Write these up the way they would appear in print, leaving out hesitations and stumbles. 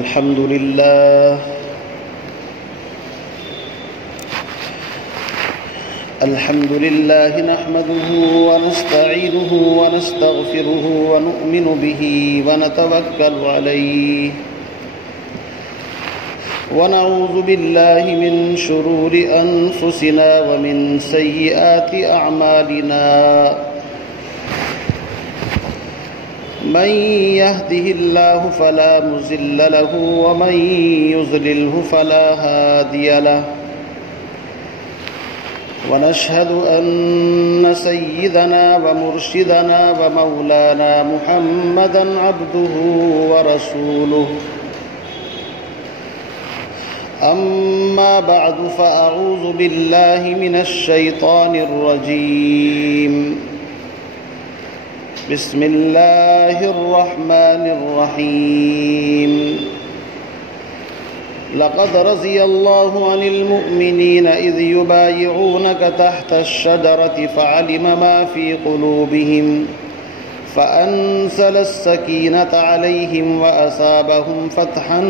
الحمد لله نحمده ونستعينه ونستغفره ونؤمن به ونتوكل عليه ونعوذ بالله من شرور أنفسنا ومن سيئات أعمالنا من يهده الله فلا مضل له ومن يضلله فلا هادي له ونشهد أن سيدنا ومرشدنا ومولانا محمدا عبده ورسوله أما بعد فأعوذ بالله من الشيطان الرجيم بسم الله الرحمن الرحيم لقد رضي الله عن المؤمنين إذ يبايعونك تحت الشجرة فعلم ما في قلوبهم فأنزل السكينة عليهم وأصابهم فتحا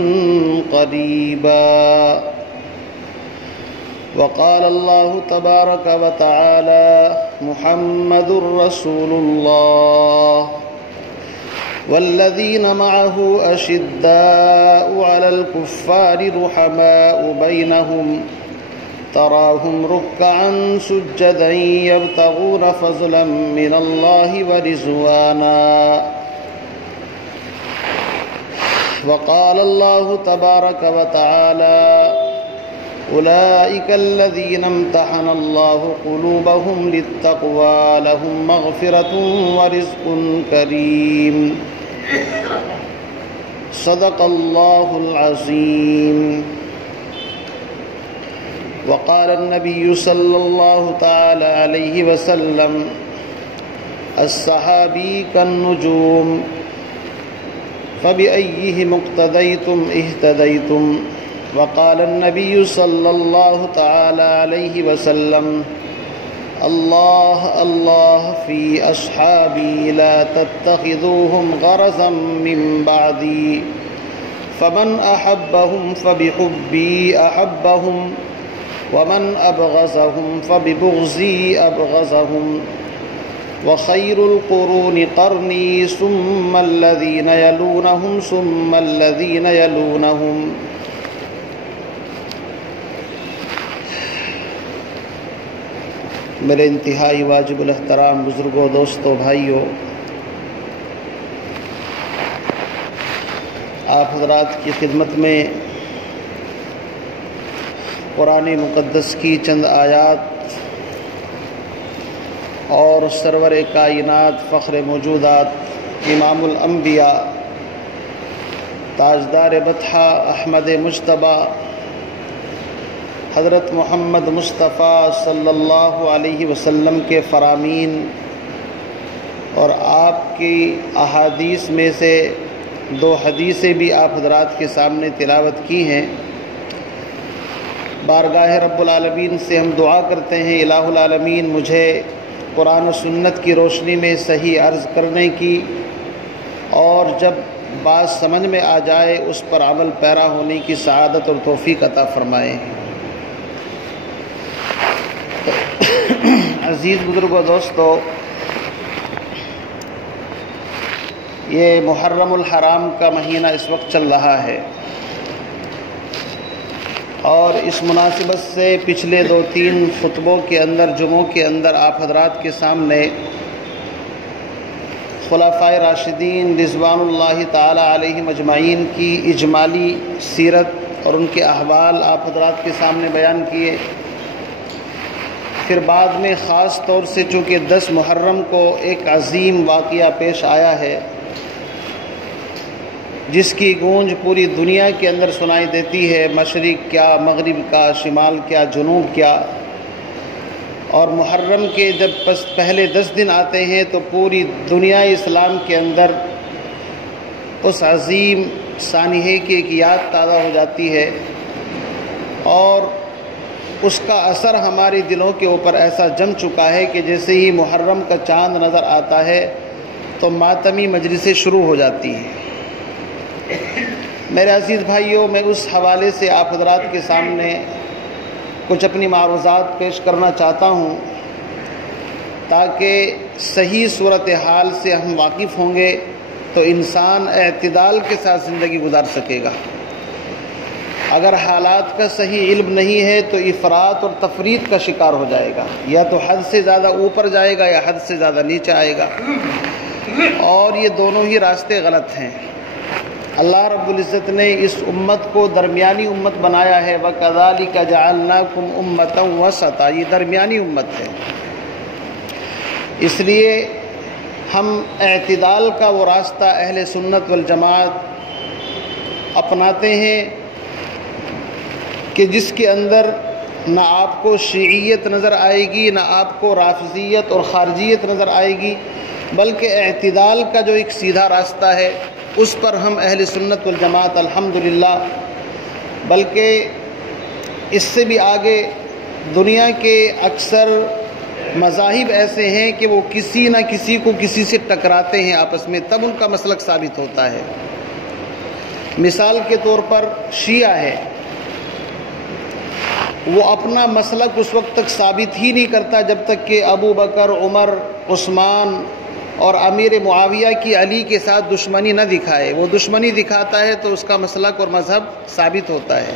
قريبا وقال الله تبارك وتعالى محمد رسول الله والذين معه أشداء على الكفار رحماء بينهم تراهم ركعا سجدا يبتغون فضلا من الله ورضوانا وقال الله تبارك وتعالى أولئك الذين امتحن الله قلوبهم للتقوى لهم مغفرة ورزق كريم صدق الله العظيم وقال النبي صلى الله تعالى عليه وسلم الصحابي كالنجوم فبأيهم اقتديتم اهتديتم وقال النبي صلى الله تعالى عليه وسلم الله الله في أصحابي لا تتخذوهم غرضا من بعدي فمن أحبهم فبحبي أحبهم ومن أبغضهم فببغضي أبغضهم وخير القرون قرني ثم الذين يلونهم ثم الذين يلونهم میرے انتہائی واجب الاحترام بزرگوں، دوستوں، بھائیوں، آپ حضرات کی خدمت میں قرآن مقدس کی چند آیات اور سرور کائنات فخر موجودات امام الانبیاء تاجدار بطحہ احمد مجتبیٰ حضرت محمد مصطفیٰ صلی اللہ علیہ وسلم کے فرامین اور آپ کی احادیث میں سے 2 حدیثیں بھی آپ حضرات کے سامنے تلاوت کی ہیں۔ بارگاہ رب العالمین سے ہم دعا کرتے ہیں الہ العالمین مجھے قرآن و سنت کی روشنی میں صحیح عرض کرنے کی اور جب بات سمجھ میں آ جائے اس پر عمل پیرا ہونے کی سعادت اور توفیق عطا فرمائے۔ عزیز بزرگوں، دوستو، یہ محرم الحرام کا مہینہ اس وقت چل رہا ہے اور اس مناسبت سے پچھلے 2-3 خطبوں کے اندر، جمعوں کے اندر آپ حضرات کے سامنے خلفائے راشدین رضوان اللہ تعالی علیہم اجمعین کی اجمالی سیرت اور ان کے احوال آپ حضرات کے سامنے بیان کیے۔ پھر بعد میں خاص طور سے چونکہ 10 محرم کو ایک عظیم واقعہ پیش آیا ہے جس کی گونج پوری دنیا کے اندر سنائی دیتی ہے، مشرق کیا، مغرب کا، شمال کیا، جنوب کیا، اور محرم کے جب پہلے 10 دن آتے ہیں تو پوری دنیا اسلام کے اندر اس عظیم سانحے کی ایک یاد تازہ ہو جاتی ہے اور اس کا اثر ہمارے دلوں کے اوپر ایسا جم چکا ہے کہ جیسے ہی محرم کا چاند نظر آتا ہے تو ماتمی مجلسیں شروع ہو جاتی ہیں۔ میرے عزیز بھائیوں، میں اس حوالے سے آپ حضرات کے سامنے کچھ اپنی معروضات پیش کرنا چاہتا ہوں تاکہ صحیح صورتحال سے ہم واقف ہوں گے تو انسان اعتدال کے ساتھ زندگی گزار سکے گا۔ اگر حالات کا صحیح علم نہیں ہے تو افراط اور تفریط کا شکار ہو جائے گا، یا تو حد سے زیادہ اوپر جائے گا یا حد سے زیادہ نیچے آئے گا، اور یہ دونوں ہی راستے غلط ہیں۔ اللہ رب العزت نے اس امت کو درمیانی امت بنایا ہے، وَكَذَلِكَ جَعَلْنَاكُمْ أُمَّةً وَسَطًا، یہ درمیانی امت ہے۔ اس لیے ہم اعتدال کا وہ راستہ اہل سنت والجماعت اپناتے ہیں کہ جس کے اندر نہ آپ کو شیعیت نظر آئے گی، نہ آپ کو رافضیت اور خارجیت نظر آئے گی، بلکہ اعتدال کا جو ایک سیدھا راستہ ہے اس پر ہم اہل سنت والجماعت الحمدللہ، بلکہ اس سے بھی آگے دنیا کے اکثر مذاہب ایسے ہیں کہ وہ کسی نہ کسی کو کسی سے ٹکراتے ہیں آپس میں، تب ان کا مسلک ثابت ہوتا ہے۔ مثال کے طور پر شیعہ ہے، وہ اپنا مسلک اس وقت تک ثابت ہی نہیں کرتا جب تک کہ ابو بکر، عمر، عثمان اور امیر معاویہ کی علی کے ساتھ دشمنی نہ دکھائے۔ وہ دشمنی دکھاتا ہے تو اس کا مسلک اور مذہب ثابت ہوتا ہے۔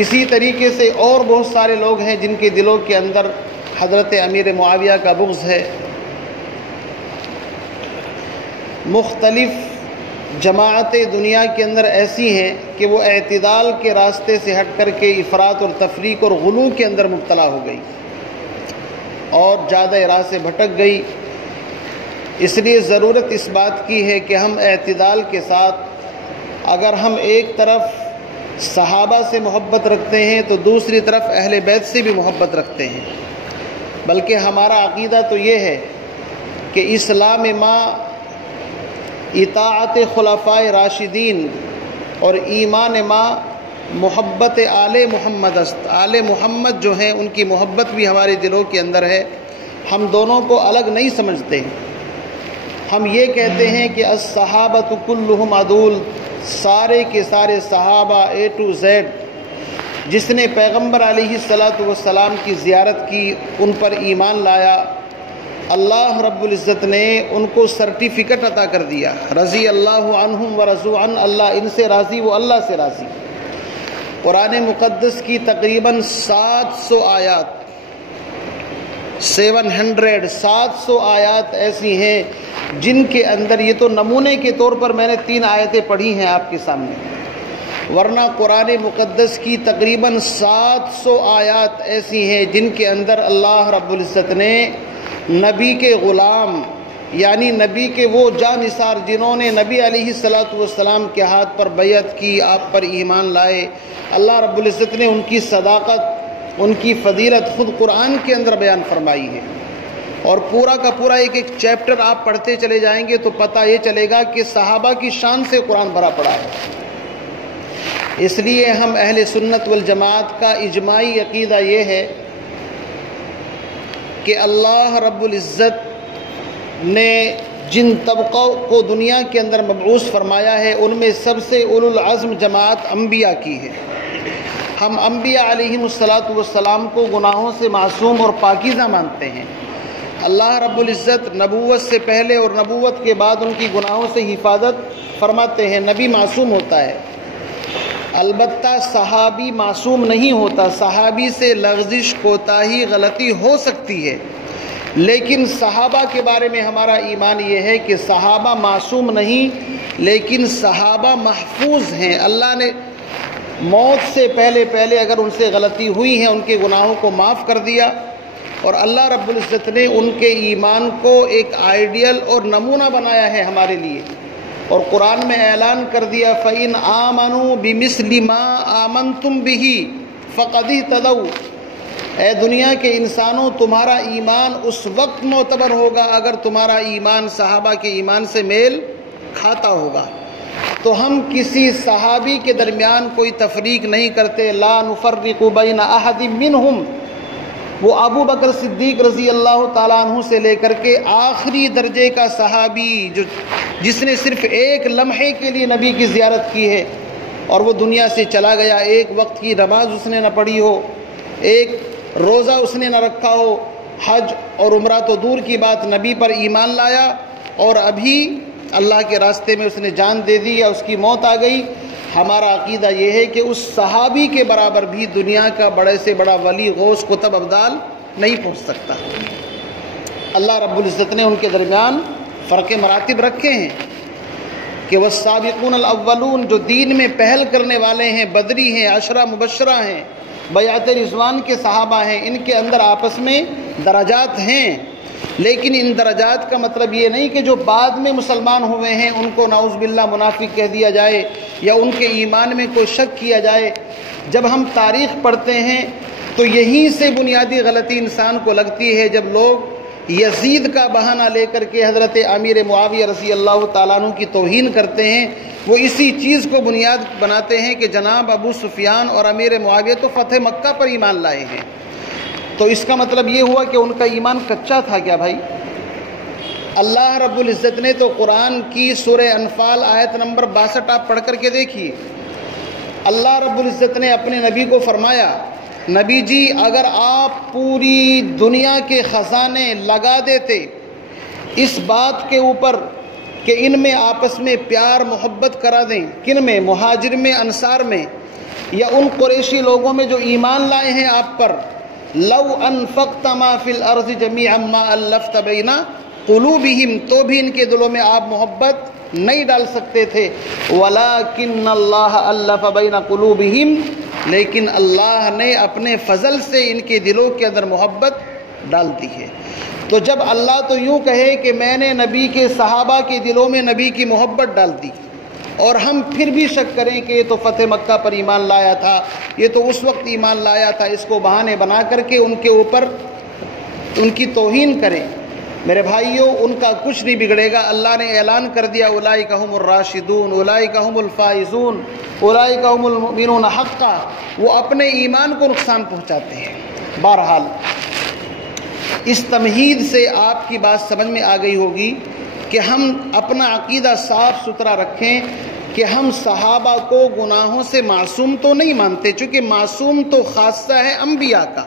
اسی طریقے سے اور بہت سارے لوگ ہیں جن کے دلوں کے اندر حضرت امیر معاویہ کا بغض ہے۔ مختلف جماعتیں دنیا کے اندر ایسی ہیں کہ وہ اعتدال کے راستے سے ہٹ کر کے افراط اور تفریق اور غلو کے اندر مبتلا ہو گئی اور زیادہ راہ سے بھٹک گئی۔ اس لیے ضرورت اس بات کی ہے کہ ہم اعتدال کے ساتھ، اگر ہم ایک طرف صحابہ سے محبت رکھتے ہیں تو دوسری طرف اہل بیت سے بھی محبت رکھتے ہیں، بلکہ ہمارا عقیدہ تو یہ ہے کہ اسلام ما اطاعت خلفائے راشدین اور ایمان ما محبت آل محمد است۔ آل محمد جو ہیں ان کی محبت بھی ہمارے دلوں کے اندر ہے، ہم دونوں کو الگ نہیں سمجھتے۔ ہم یہ کہتے ہیں کہ الصحابۃ کلہم عدول، سارے کے سارے صحابہ اے ٹو زیڈ، جس نے پیغمبر علیہ السلام کی زیارت کی، ان پر ایمان لایا، اللہ رب العزت نے ان کو سرٹیفکیٹ عطا کر دیا، رضی اللہ عنہم ورضوا عنہ، اللہ ان سے راضی، وہ اللہ سے راضی۔ قرآن مقدس کی تقریباً 700 آیات، 700 آیات ایسی ہیں جن کے اندر، یہ تو نمونے کے طور پر میں نے 3 آیتیں پڑھی ہیں آپ کے سامنے، ورنہ قرآن مقدس کی تقریباً 700 آیات ایسی ہیں جن کے اندر اللہ رب العزت نے نبی کے غلام، یعنی نبی کے وہ جانثار جنہوں نے نبی علیہ السلام کے ہاتھ پر بیعت کی، آپ پر ایمان لائے، اللہ رب العزت نے ان کی صداقت، ان کی فضیلت خود قرآن کے اندر بیان فرمائی ہے۔ اور پورا کا پورا ایک ایک چیپٹر آپ پڑھتے چلے جائیں گے تو پتہ یہ چلے گا کہ صحابہ کی شان سے قرآن بھرا پڑا ہے۔ اس لیے ہم اہل سنت والجماعت کا اجماعی عقیدہ یہ ہے کہ اللہ رب العزت نے جن طبقوں کو دنیا کے اندر مبعوث فرمایا ہے ان میں سب سے اولو العزم جماعت انبیاء کی ہے۔ ہم انبیاء علیہم السلام کو گناہوں سے معصوم اور پاکیزہ مانتے ہیں۔ اللہ رب العزت نبوت سے پہلے اور نبوت کے بعد ان کی گناہوں سے حفاظت فرماتے ہیں، نبی معصوم ہوتا ہے۔ البتہ صحابی معصوم نہیں ہوتا، صحابی سے لغزش، کوتاہی، غلطی ہو سکتی ہے، لیکن صحابہ کے بارے میں ہمارا ایمان یہ ہے کہ صحابہ معصوم نہیں، لیکن صحابہ محفوظ ہیں۔ اللہ نے موت سے پہلے اگر ان سے غلطی ہوئی ہے ان کے گناہوں کو معاف کر دیا، اور اللہ رب العزت نے ان کے ایمان کو ایک آئیڈیل اور نمونہ بنایا ہے ہمارے لیے، اور قرآن میں اعلان کر دیا فَإِنْ آمَنُوا بِمِثْلِ مَا آمَنْتُمْ بِهِ فَقَدِ اهْتَدَوْا۔ اے دنیا کے انسانوں، تمہارا ایمان اس وقت معتبر ہوگا اگر تمہارا ایمان صحابہ کے ایمان سے میل کھاتا ہوگا۔ تو ہم کسی صحابی کے درمیان کوئی تفریق نہیں کرتے، لا نفرق بین احد منہم، وہ ابو بکر صدیق رضی اللہ تعالیٰ عنہ سے لے کر کے آخری درجے کا صحابی جس نے صرف ایک لمحے کے لیے نبی کی زیارت کی ہے اور وہ دنیا سے چلا گیا، ایک وقت کی نماز اس نے نہ پڑھی ہو، ایک روزہ اس نے نہ رکھا ہو، حج اور عمرہ تو دور کی بات، نبی پر ایمان لایا اور ابھی اللہ کے راستے میں اس نے جان دے دی یا اس کی موت آ گئی۔ ہمارا عقیدہ یہ ہے کہ اس صحابی کے برابر بھی دنیا کا بڑے سے بڑا ولی غوث قطب ابدال نہیں پہنچ سکتا۔ اللہ رب العزت نے ان کے درمیان فرق مراتب رکھے ہیں کہ والسابقون الاولون، جو دین میں پہل کرنے والے ہیں، بدری ہیں، عشرہ مبشرہ ہیں، بیعت رضوان کے صحابہ ہیں، ان کے اندر آپس میں درجات ہیں، لیکن ان درجات کا مطلب یہ نہیں کہ جو بعد میں مسلمان ہوئے ہیں ان کو نعوذ باللہ منافق کہہ دیا جائے یا ان کے ایمان میں کوئی شک کیا جائے۔ جب ہم تاریخ پڑھتے ہیں تو یہیں سے بنیادی غلطی انسان کو لگتی ہے، جب لوگ یزید کا بہانہ لے کر کے حضرت امیر معاویہ رضی اللہ تعالیٰ عنہ کی توہین کرتے ہیں، وہ اسی چیز کو بنیاد بناتے ہیں کہ جناب ابو سفیان اور امیر معاویہ تو فتح مکہ پر ایمان لائے ہیں، تو اس کا مطلب یہ ہوا کہ ان کا ایمان کچا تھا کیا بھائی؟ اللہ رب العزت نے تو قرآن کی سورہ انفال آیت نمبر 62 آپ پڑھ کر کے دیکھیے، اللہ رب العزت نے اپنے نبی کو فرمایا، نبی جی اگر آپ پوری دنیا کے خزانے لگا دیتے اس بات کے اوپر کہ ان میں آپس میں پیار محبت کرا دیں، کن میں؟ مہاجر میں، انصار میں، یا ان قریشی لوگوں میں جو ایمان لائے ہیں آپ پر، لو انفقت ما فی الارض جمیعا ما الفت بین قلوبہم، تو بھی ان کے دلوں میں آپ محبت نہیں ڈال سکتے تھے، ولیکن اللہ الف بین قلوبہم، لیکن اللہ نے اپنے فضل سے ان کے دلوں کے اندر محبت ڈال دی ہے۔ تو جب اللہ تو یوں کہے کہ میں نے نبی کے صحابہ کے دلوں میں نبی کی محبت ڈال دی، اور ہم پھر بھی شک کریں کہ یہ تو فتح مکہ پر ایمان لایا تھا، یہ تو اس وقت ایمان لایا تھا، اس کو بہانے بنا کر کے ان کے اوپر ان کی توہین کریں، میرے بھائیوں ان کا کچھ نہیں بگڑے گا۔ اللہ نے اعلان کر دیا اولئک هم الراشدون، اولئک هم الفائزون، اولئک هم المؤمنون حقا، وہ اپنے ایمان کو نقصان پہنچاتے ہیں۔ بہرحال اس تمہید سے آپ کی بات سمجھ میں آ گئی ہوگی کہ ہم اپنا عقیدہ صاف ستھرا رکھیں کہ ہم صحابہ کو گناہوں سے معصوم تو نہیں مانتے، چونکہ معصوم تو خاصہ ہے انبیاء کا۔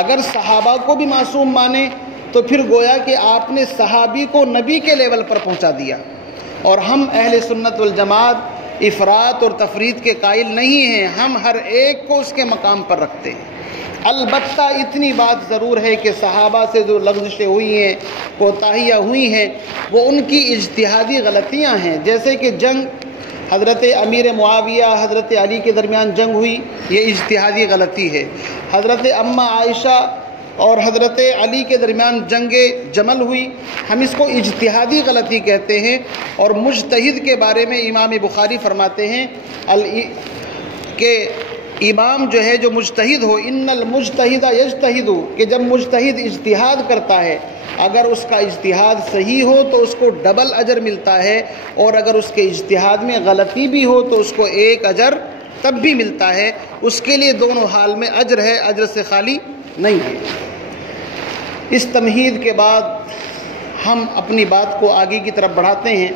اگر صحابہ کو بھی معصوم مانے تو پھر گویا کہ آپ نے صحابی کو نبی کے لیول پر پہنچا دیا، اور ہم اہل سنت والجماعت افراط اور تفرید کے قائل نہیں ہیں، ہم ہر ایک کو اس کے مقام پر رکھتے ہیں۔ البتہ اتنی بات ضرور ہے کہ صحابہ سے جو لغزشیں ہوئی ہیں، کوتاہیاں ہوئی ہیں، وہ ان کی اجتہادی غلطیاں ہیں، جیسے کہ جنگ حضرت امیر معاویہ حضرت علی کے درمیان جنگ ہوئی، یہ اجتہادی غلطی ہے۔ حضرت اماں عائشہ اور حضرت علی کے درمیان جنگ جمل ہوئی، ہم اس کو اجتہادی غلطی کہتے ہیں۔ اور مجتہد کے بارے میں امام بخاری فرماتے ہیں کہ امام جو ہے جو مجتہد ہو، ان المجتہد یجتہد، کہ جب مجتہد اجتہاد کرتا ہے اگر اس کا اجتہاد صحیح ہو تو اس کو ڈبل اجر ملتا ہے، اور اگر اس کے اجتہاد میں غلطی بھی ہو تو اس کو ایک اجر تب بھی ملتا ہے، اس کے لیے دونوں حال میں اجر ہے، اجر سے خالی نہیں ہے۔ اس تمہید کے بعد ہم اپنی بات کو آگے کی طرف بڑھاتے ہیں۔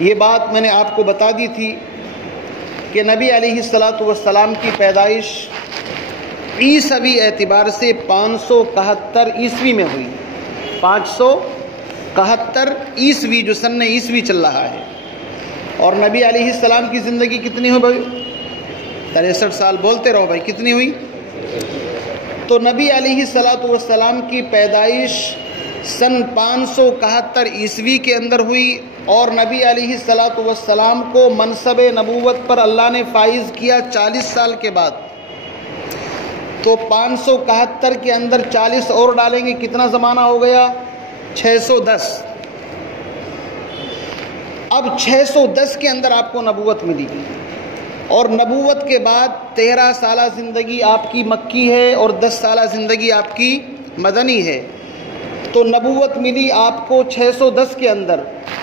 یہ بات میں نے آپ کو بتا دی تھی کہ نبی علیہ السلام کی پیدائش عیسوی اعتبار سے 571 عیسوی میں ہوئی، 571 عیسوی جو سن عیسوی چل رہا ہے، اور نبی علیہ السلام کی زندگی کتنی ہوئی بھائی؟ 63 سال، بولتے رہو بھائی، کتنی ہوئی؟ تو نبی علیہ السلام کی پیدائش سن 571 عیسوی کے اندر ہوئی، اور نبی علیہ السلام کو منصب نبوت پر اللہ نے فائز کیا 40 سال کے بعد۔ تو 571 کے اندر 40 اور ڈالیں گے، کتنا زمانہ ہو گیا؟ 610۔ اب 610 کے اندر آپ کو نبوت ملی، اور نبوت کے بعد 13 سالہ زندگی آپ کی مکی ہے اور 10 سالہ زندگی آپ کی مدنی ہے۔ تو نبوت ملی آپ کو 610 کے اندر،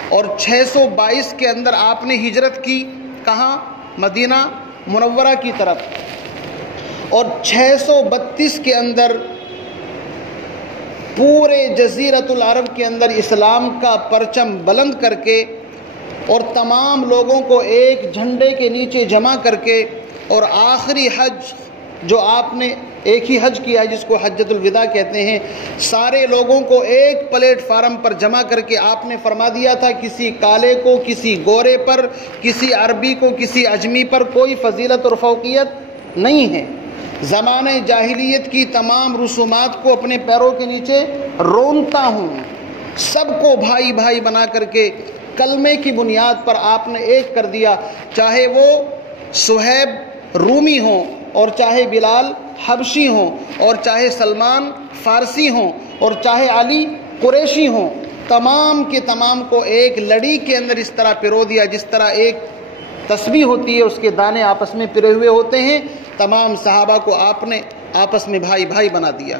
اور 622 کے اندر آپ نے ہجرت کی، کہاں؟ مدینہ منورہ کی طرف، اور 632 کے اندر پورے جزیرۃ العرب کے اندر اسلام کا پرچم بلند کر کے اور تمام لوگوں کو ایک جھنڈے کے نیچے جمع کر کے، اور آخری حج جو آپ نے ایک ہی حج کیا ہے جس کو حجۃ الوداع کہتے ہیں، سارے لوگوں کو ایک پلیٹ فارم پر جمع کر کے آپ نے فرما دیا تھا کسی کالے کو، کسی گورے پر، کسی عربی کو، کسی اجمی پر کوئی فضیلت اور فوقیت نہیں ہے۔ زمانہ جاہلیت کی تمام رسومات کو اپنے پیروں کے نیچے رونتا ہوں، سب کو بھائی بھائی بنا کر کے کلمے کی بنیاد پر آپ نے ایک کر دیا، چاہے وہ صہیب رومی ہوں، اور چاہے بلال حبشی ہوں، اور چاہے سلمان فارسی ہوں، اور چاہے علی قریشی ہوں، تمام کے تمام کو ایک لڑی کے اندر اس طرح پرو دیا جس طرح ایک تسبیح ہوتی ہے، اس کے دانے آپس میں پرے ہوئے ہوتے ہیں۔ تمام صحابہ کو آپ نے آپس میں بھائی بھائی بنا دیا،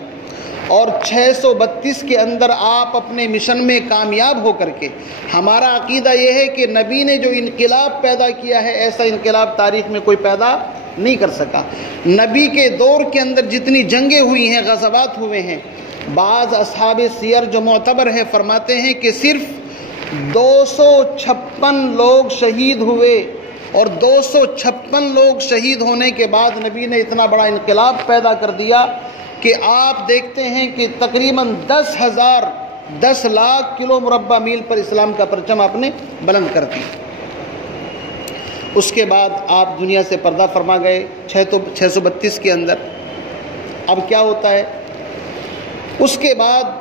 اور 632 کے اندر آپ اپنے مشن میں کامیاب ہو کر کے، ہمارا عقیدہ یہ ہے کہ نبی نے جو انقلاب پیدا کیا ہے ایسا انقلاب تاریخ میں کوئی پیدا نہیں کر سکا۔ نبی کے دور کے اندر جتنی جنگیں ہوئی ہیں، غزوات ہوئے ہیں، بعض اصحاب سیر جو معتبر ہیں فرماتے ہیں کہ صرف 256 لوگ شہید ہوئے، اور 256 لوگ شہید ہونے کے بعد نبی نے اتنا بڑا انقلاب پیدا کر دیا کہ آپ دیکھتے ہیں کہ تقریباً 10 لاکھ کلو مربع میل پر اسلام کا پرچم آپ نے بلند کر دیا۔ اس کے بعد آپ دنیا سے پردہ فرما گئے 632 کے اندر۔ اب کیا ہوتا ہے؟ اس کے بعد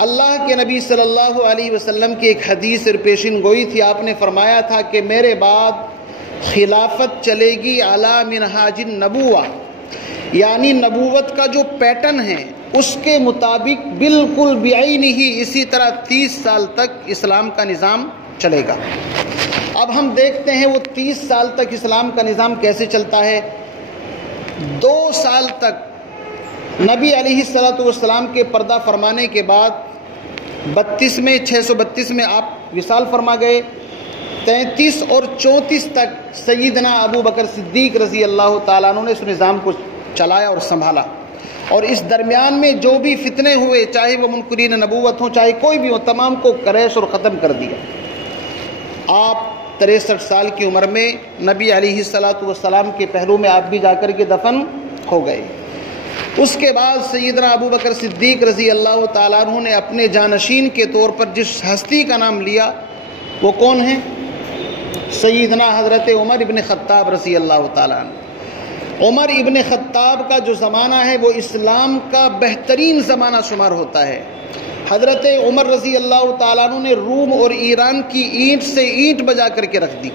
اللہ کے نبی صلی اللہ علیہ وسلم کی ایک حدیث پیشین گوئی تھی، آپ نے فرمایا تھا کہ میرے بعد خلافت چلے گی علی منہاج النبوہ، یعنی نبوت کا جو پیٹرن ہے اس کے مطابق بالکل بعینہ ہی اسی طرح 30 سال تک اسلام کا نظام چلے گا۔ اب ہم دیکھتے ہیں وہ 30 سال تک اسلام کا نظام کیسے چلتا ہے۔ 2 سال تک نبی علیہ السلام کے پردہ فرمانے کے بعد 632 میں آپ وصال فرما گئے۔ 33 اور 34 تک سیدنا ابو بکر صدیق رضی اللہ تعالیٰ عنہ نے اس نظام کو چلایا اور سنبھالا، اور اس درمیان میں جو بھی فتنے ہوئے، چاہے وہ منکرین نبوت ہوں چاہے کوئی بھی ہو، تمام کو کریش اور ختم کر دیا۔ آپ 63 سال کی عمر میں نبی علیہ السلام کے پہلو میں آپ بھی جا کر کے دفن ہو گئے۔ اس کے بعد سیدنا ابو بکر صدیق رضی اللہ تعالیٰ عنہ نے اپنے جانشین کے طور پر جس ہستی کا نام لیا وہ کون ہے؟ سیدنا حضرت عمر ابن خطاب رضی اللہ تعالیٰ عنہ۔ عمر ابن خطاب کا جو زمانہ ہے وہ اسلام کا بہترین زمانہ شمار ہوتا ہے۔ حضرت عمر رضی اللہ تعالیٰ عنہ نے روم اور ایران کی اینٹ سے اینٹ بجا کر کے رکھ دی،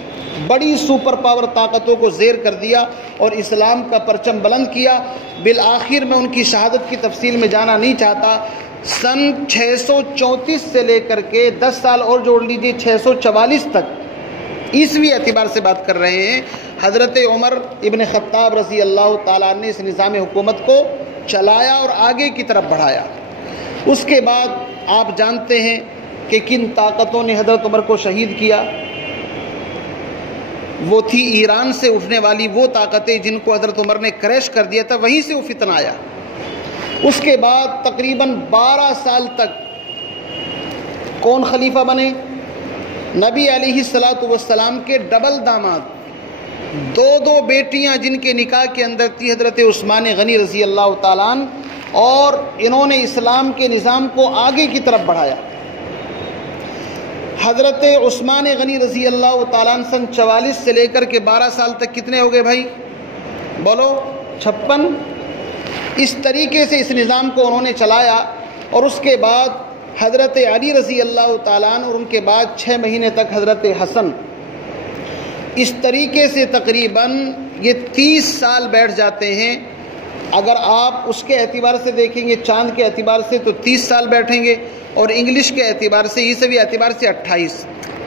بڑی سپر پاور طاقتوں کو زیر کر دیا اور اسلام کا پرچم بلند کیا۔ بالآخر میں ان کی شہادت کی تفصیل میں جانا نہیں چاہتا، سن 634 سے لے کر کے 10 سال اور جوڑ لیجیے 644 تک، عیسوی اعتبار سے بات کر رہے ہیں، حضرت عمر ابن خطاب رضی اللہ تعالیٰ نے اس نظام حکومت کو چلایا اور آگے کی طرف بڑھایا۔ اس کے بعد آپ جانتے ہیں کہ کن طاقتوں نے حضرت عمر کو شہید کیا۔ وہ تھی ایران سے اٹھنے والی وہ طاقتیں جن کو حضرت عمر نے کریش کر دیا تھا، وہیں سے وہ فتنہ آیا۔ اس کے بعد تقریباً 12 سال تک کون خلیفہ بنے؟ نبی علیہ السلام کے ڈبل داماد، 2 بیٹیاں جن کے نکاح کے اندر تھی حضرت عثمان غنی رضی اللہ تعالیٰ عنہ، اور انہوں نے اسلام کے نظام کو آگے کی طرف بڑھایا۔ حضرت عثمان غنی رضی اللہ تعالیٰ عنہ سن 44 سے لے کر کے 12 سال تک کتنے ہو گئے بھائی؟ بولو 56۔ اس طریقے سے اس نظام کو انہوں نے چلایا، اور اس کے بعد حضرت علی رضی اللہ تعالیٰ عنہ اور ان کے بعد 6 مہینے تک حضرت حسن۔ اس طریقے سے تقریباً یہ 30 سال بیٹھ جاتے ہیں۔ اگر آپ اس کے اعتبار سے دیکھیں گے، چاند کے اعتبار سے، تو 30 سال بیٹھیں گے، اور انگلش کے اعتبار سے، عیسوی اعتبار سے 28،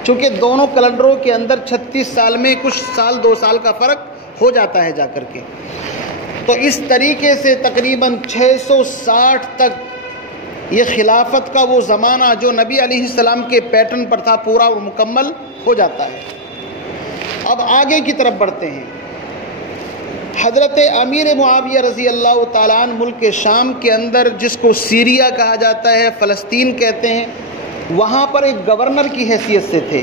چونکہ دونوں کیلنڈروں کے اندر 36 سال میں کچھ سال 2 سال کا فرق ہو جاتا ہے جا کر کے۔ تو اس طریقے سے تقریباً 660 تک یہ خلافت کا وہ زمانہ جو نبی علیہ السلام کے پیٹرن پر تھا پورا اور مکمل ہو جاتا ہے۔ اب آگے کی طرف بڑھتے ہیں۔ حضرت امیر معاویہ رضی اللہ تعالیٰ عنہ ملک شام کے اندر، جس کو سیریا کہا جاتا ہے، فلسطین کہتے ہیں، وہاں پر ایک گورنر کی حیثیت سے تھے،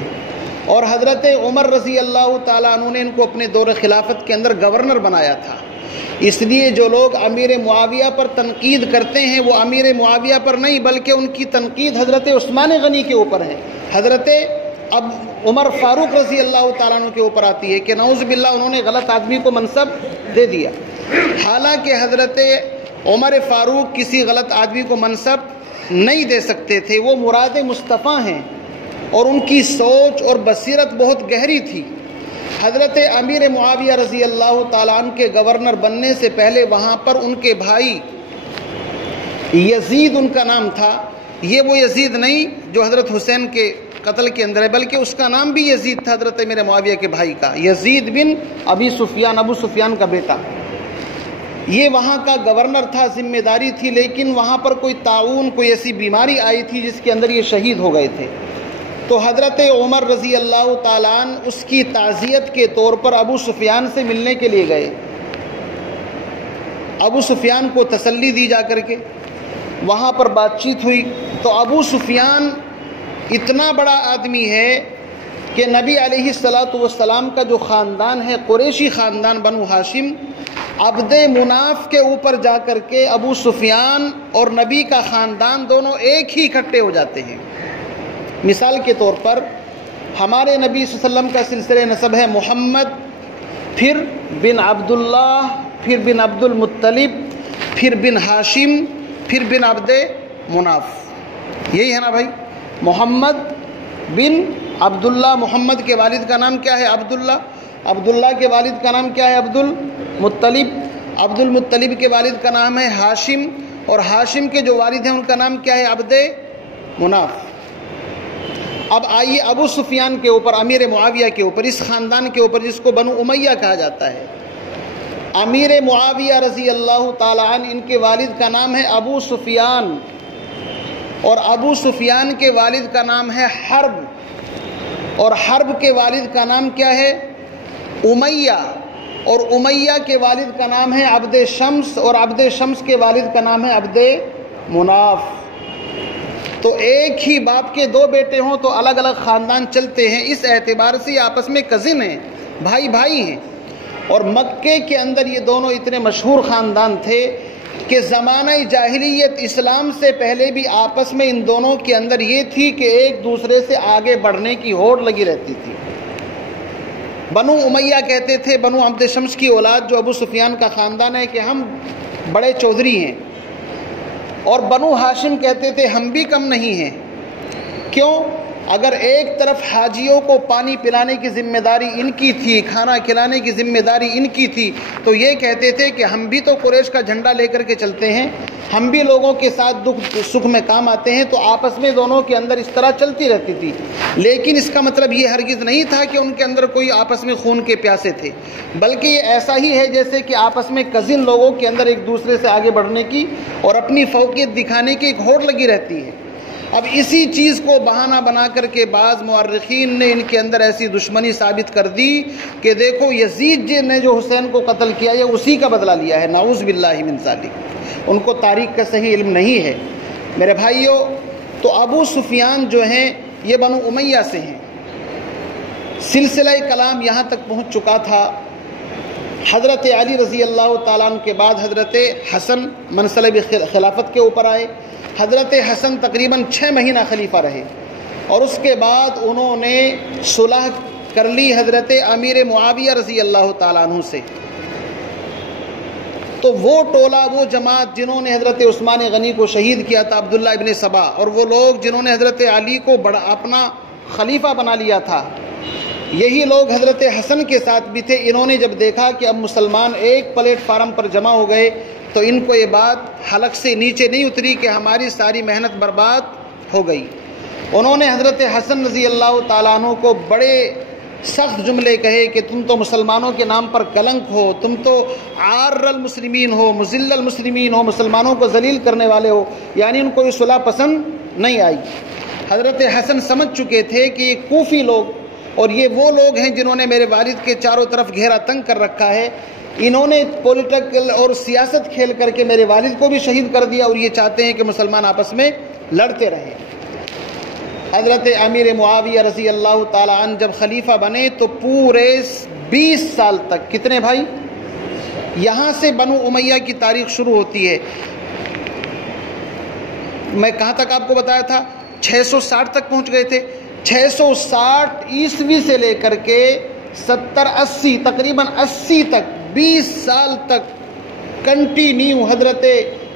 اور حضرت عمر رضی اللہ تعالیٰ عنہ نے ان کو اپنے دور خلافت کے اندر گورنر بنایا تھا۔ اس لیے جو لوگ امیر معاویہ پر تنقید کرتے ہیں وہ امیر معاویہ پر نہیں، بلکہ ان کی تنقید حضرت عثمان غنی کے اوپر ہے، حضرت اب عمر فاروق رضی اللہ تعالیٰ عنہ کے اوپر آتی ہے کہ نعوذ باللہ انہوں نے غلط آدمی کو منصب دے دیا۔ حالانکہ حضرت عمر فاروق کسی غلط آدمی کو منصب نہیں دے سکتے تھے، وہ مراد مصطفیٰ ہیں، اور ان کی سوچ اور بصیرت بہت گہری تھی۔ حضرت امیر معاویہ رضی اللہ تعالیٰ عنہ کے گورنر بننے سے پہلے وہاں پر ان کے بھائی یزید ان کا نام تھا، یہ وہ یزید نہیں جو حضرت حسین کے قتل کے اندر ہے، بلکہ اس کا نام بھی یزید تھا، حضرت امیر معاویہ کے بھائی کا، یزید بن ابی سفیان، ابو سفیان کا بیٹا۔ یہ وہاں کا گورنر تھا، ذمہ داری تھی، لیکن وہاں پر کوئی طاعون، کوئی ایسی بیماری آئی تھی جس کے اندر یہ شہید ہو گئے تھے۔ تو حضرت عمر رضی اللہ تعالیٰ عنہ اس کی تعزیت کے طور پر ابو سفیان سے ملنے کے لیے گئے۔ ابو سفیان کو تسلی دی جا کر کے، وہاں پر بات چیت ہوئی، تو ابو سفیان اتنا بڑا آدمی ہے کہ نبی علیہ السلام کا جو خاندان ہے، قریشی خاندان بنو ہاشم، عبد مناف کے اوپر جا کر کے ابو سفیان اور نبی کا خاندان دونوں ایک ہی اکٹھے ہو جاتے ہیں۔ مثال کے طور پر ہمارے نبی صلی اللہ علیہ وسلم کا سلسلہ نسب ہے محمد، پھر بن عبداللہ، پھر بن عبد المطلب، پھر بن ہاشم، پھر بن عبد مناف، یہی ہے نا بھائی؟ محمد بن عبداللہ، محمد کے والد کا نام کیا ہے؟ عبداللہ، عبداللہ کے والد کا نام کیا ہے؟ عبد المطلب، عبد المطلب کے والد کا نام ہے ہاشم، اور ہاشم کے جو والد ہیں ان کا نام کیا ہے؟ عبد مناف۔ اب آئیے ابو سفیان کے اوپر، امیر معاویہ کے اوپر، اس خاندان کے اوپر جس کو بنو امیہ کہا جاتا ہے، امیر معاویہ رضی اللہ تعالیٰ عنہ، ان کے والد کا نام ہے ابو سفیان، اور ابو سفیان کے والد کا نام ہے حرب، اور حرب کے والد کا نام کیا ہے؟ امیہ، اور امیہ کے والد کا نام ہے عبد شمس، اور عبد شمس کے والد کا نام ہے عبد مناف۔ تو ایک ہی باپ کے دو بیٹے ہوں تو الگ الگ خاندان چلتے ہیں، اس اعتبار سے آپس میں کزن ہیں، بھائی بھائی ہیں۔ اور مکے کے اندر یہ دونوں اتنے مشہور خاندان تھے کہ زمانہ جاہلیت اسلام سے پہلے بھی آپس میں ان دونوں کے اندر یہ تھی کہ ایک دوسرے سے آگے بڑھنے کی ہوڑ لگی رہتی تھی۔ بنو امیہ کہتے تھے، بنو عبد شمس کی اولاد جو ابو سفیان کا خاندان ہے، کہ ہم بڑے چودھری ہیں، اور بنو ہاشم کہتے تھے ہم بھی کم نہیں ہیں۔ کیوں؟ اگر ایک طرف حاجیوں کو پانی پلانے کی ذمہ داری ان کی تھی، کھانا کھلانے کی ذمہ داری ان کی تھی، تو یہ کہتے تھے کہ ہم بھی تو قریش کا جھنڈا لے کر کے چلتے ہیں، ہم بھی لوگوں کے ساتھ دکھ سکھ میں کام آتے ہیں، تو آپس میں دونوں کے اندر اس طرح چلتی رہتی تھی۔ لیکن اس کا مطلب یہ ہرگز نہیں تھا کہ ان کے اندر کوئی آپس میں خون کے پیاسے تھے، بلکہ یہ ایسا ہی ہے جیسے کہ آپس میں کزن لوگوں کے اندر ایک دوسرے سے آگے بڑھنے کی اور اپنی فوقیت دکھانے کی ایک ہوڑ لگی رہتی ہے۔ اب اسی چیز کو بہانہ بنا کر کے بعض مورخین نے ان کے اندر ایسی دشمنی ثابت کر دی کہ دیکھو یزید جی نے جو حسین کو قتل کیا یہ اسی کا بدلہ لیا ہے، نعوذ باللہ من ذالک۔ ان کو تاریخ کا صحیح علم نہیں ہے میرے بھائیوں۔ تو ابو سفیان جو ہیں یہ بنو امیہ سے ہیں۔ سلسلہ کلام یہاں تک پہنچ چکا تھا، حضرت علی رضی اللہ تعالیٰ عنہ کے بعد حضرت حسن منصب خلافت کے اوپر آئے۔ حضرت حسن تقریباً 6 مہینہ خلیفہ رہے، اور اس کے بعد انہوں نے صلح کر لی حضرت امیر معاویہ رضی اللہ تعالیٰ عنہ سے۔ تو وہ ٹولہ، وہ جماعت جنہوں نے حضرت عثمان غنی کو شہید کیا تھا، عبداللہ ابن سبا، اور وہ لوگ جنہوں نے حضرت علی کو اپنا خلیفہ بنا لیا تھا، یہی لوگ حضرت حسن کے ساتھ بھی تھے۔ انہوں نے جب دیکھا کہ اب مسلمان ایک پلیٹ فارم پر جمع ہو گئے تو ان کو یہ بات حلق سے نیچے نہیں اتری کہ ہماری ساری محنت برباد ہو گئی۔ انہوں نے حضرت حسن رضی اللہ تعالیٰ عنہ کو بڑے سخت جملے کہے کہ تم تو مسلمانوں کے نام پر کلنک ہو، تم تو عار المسلمین ہو، مذل المسلمین ہو، مسلمانوں کو ذلیل کرنے والے ہو۔ یعنی ان کو یہ صلح پسند نہیں آئی۔ حضرت حسن سمجھ چکے تھے کہ یہ کوفی لوگ اور یہ وہ لوگ ہیں جنہوں نے میرے والد کے چاروں طرف گھیرا تنگ کر رکھا ہے، انہوں نے پولیٹیکل اور سیاست کھیل کر کے میرے والد کو بھی شہید کر دیا اور یہ چاہتے ہیں کہ مسلمان آپس میں لڑتے رہیں۔ حضرت امیر معاویہ رضی اللہ تعالیٰ عنہ جب خلیفہ بنے تو پورے 20 سال تک، کتنے بھائی؟ یہاں سے بنو امیہ کی تاریخ شروع ہوتی ہے۔ میں کہاں تک آپ کو بتایا تھا؟ 660 تک پہنچ گئے تھے۔ 660 عیسوی سے لے کر کے 70-80 تقریباً 80 تک 20 سال تک کنٹینیو حضرت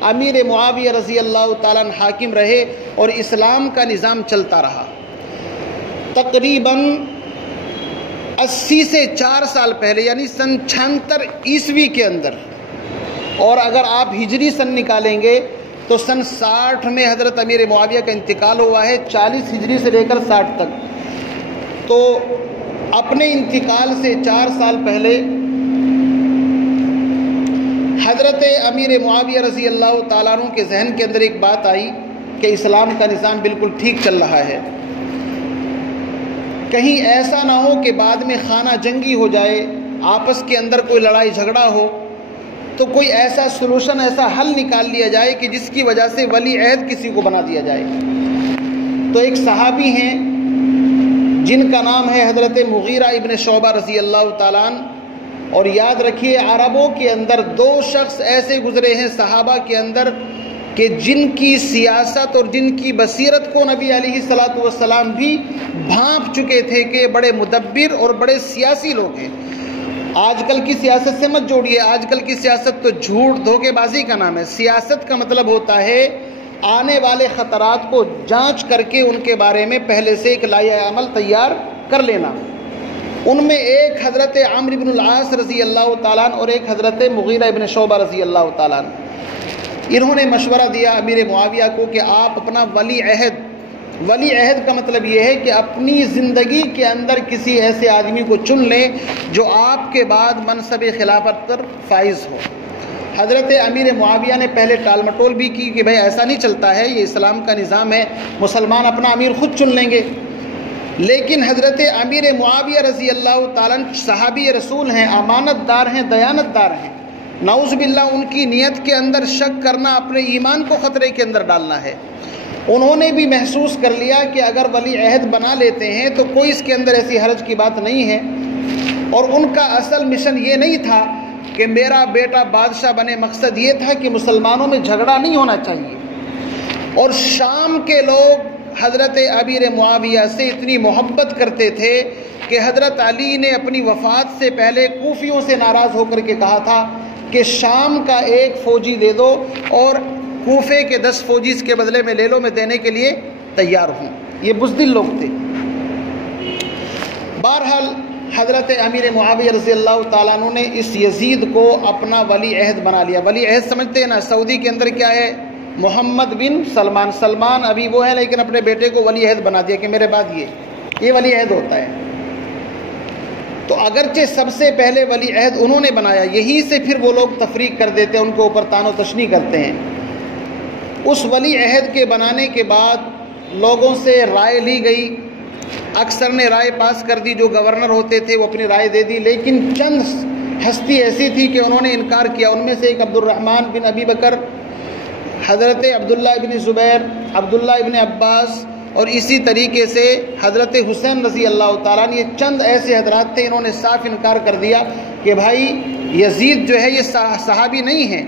امیر معاویہ رضی اللہ تعالیٰ عنہ حاکم رہے اور اسلام کا نظام چلتا رہا۔ تقریباً 80 سے 4 سال پہلے یعنی سن 76 عیسوی کے اندر، اور اگر آپ ہجری سن نکالیں گے تو سن 60 میں حضرت امیر معاویہ کا انتقال ہوا ہے، 40 ہجری سے لے کر 60 تک۔ تو اپنے انتقال سے 4 سال پہلے حضرت امیر معاویہ رضی اللہ تعالیٰ عنہ کے ذہن کے اندر ایک بات آئی کہ اسلام کا نظام بالکل ٹھیک چل رہا ہے، کہیں ایسا نہ ہو کہ بعد میں خانہ جنگی ہو جائے، آپس کے اندر کوئی لڑائی جھگڑا ہو، تو کوئی ایسا سلوشن، ایسا حل نکال لیا جائے کہ جس کی وجہ سے ولی عہد کسی کو بنا دیا جائے۔ تو ایک صحابی ہیں جن کا نام ہے حضرت مغیرہ ابن شعبہ رضی اللہ تعالیٰ عنہ، اور یاد رکھیے عربوں کے اندر 2 شخص ایسے گزرے ہیں صحابہ کے اندر کہ جن کی سیاست اور جن کی بصیرت کو نبی علیہ الصلوۃ والسلام بھی بھانپ چکے تھے کہ بڑے مدبر اور بڑے سیاسی لوگ ہیں۔ آج کل کی سیاست سے مت جوڑیے، آج کل کی سیاست تو جھوٹ دھوکے بازی کا نام ہے۔ سیاست کا مطلب ہوتا ہے آنے والے خطرات کو جانچ کر کے ان کے بارے میں پہلے سے ایک لائحہ عمل تیار کر لینا۔ ان میں ایک حضرت عمرو بن العاص رضی اللہ تعالیٰ عنہ اور ایک حضرت مغیرہ ابن شعبہ رضی اللہ تعالیٰ عنہ، انہوں نے مشورہ دیا امیر معاویہ کو کہ آپ اپنا ولی عہد کا مطلب یہ ہے کہ اپنی زندگی کے اندر کسی ایسے آدمی کو چن لیں جو آپ کے بعد منصب خلافت پر فائز ہو۔ حضرت امیر معاویہ نے پہلے ٹال مٹول بھی کی کہ بھائی ایسا نہیں چلتا ہے، یہ اسلام کا نظام ہے، مسلمان اپنا امیر خود چن لیں گے۔ لیکن حضرت امیر معاویہ رضی اللہ تعالیٰ صحابی رسول ہیں، امانت دار ہیں، دیانت دار ہیں، نعوذ باللہ ان کی نیت کے اندر شک کرنا اپنے ایمان کو خطرے کے اندر ڈالنا ہے۔ انہوں نے بھی محسوس کر لیا کہ اگر ولی عہد بنا لیتے ہیں تو کوئی اس کے اندر ایسی حرج کی بات نہیں ہے، اور ان کا اصل مشن یہ نہیں تھا کہ میرا بیٹا بادشاہ بنے، مقصد یہ تھا کہ مسلمانوں میں جھگڑا نہیں ہونا چاہیے۔ اور شام کے لوگ حضرت امیر معاویہ سے اتنی محبت کرتے تھے کہ حضرت علی نے اپنی وفات سے پہلے کوفیوں سے ناراض ہو کر کے کہا تھا کہ شام کا 1 فوجی دے دو اور کوفے کے 10 فوجی اس کے بدلے میں لے لو، میں دینے کے لیے تیار ہوں۔ یہ بزدل لوگ تھے۔ بہرحال حضرت امیر معاویہ رضی اللہ تعالیٰ عنہ نے اس یزید کو اپنا ولی عہد بنا لیا۔ ولی عہد سمجھتے ہیں نا، سعودی کے اندر کیا ہے؟ محمد بن سلمان ابھی وہ ہے، لیکن اپنے بیٹے کو ولی عہد بنا دیا کہ میرے بعد یہ ولی عہد ہوتا ہے۔ تو اگرچہ سب سے پہلے ولی عہد انہوں نے بنایا، یہیں سے پھر وہ لوگ تفریق کر دیتے ہیں، ان کے اوپر تان و تشنیع کرتے ہیں۔ اس ولی عہد کے بنانے کے بعد لوگوں سے رائے لی گئی، اکثر نے رائے پاس کر دی، جو گورنر ہوتے تھے وہ اپنی رائے دے دی، لیکن چند ہستی ایسی تھی کہ انہوں نے انکار کیا۔ ان میں سے ایک عبد الرحمن بن ابی بکر، حضرت عبداللہ ابن زبیر، عبداللہ ابن عباس، اور اسی طریقے سے حضرت حسین رضی اللہ تعالیٰ عنہ، یہ چند ایسے حضرات تھے، انہوں نے صاف انکار کر دیا کہ بھائی یزید جو ہے یہ صحابی نہیں ہے،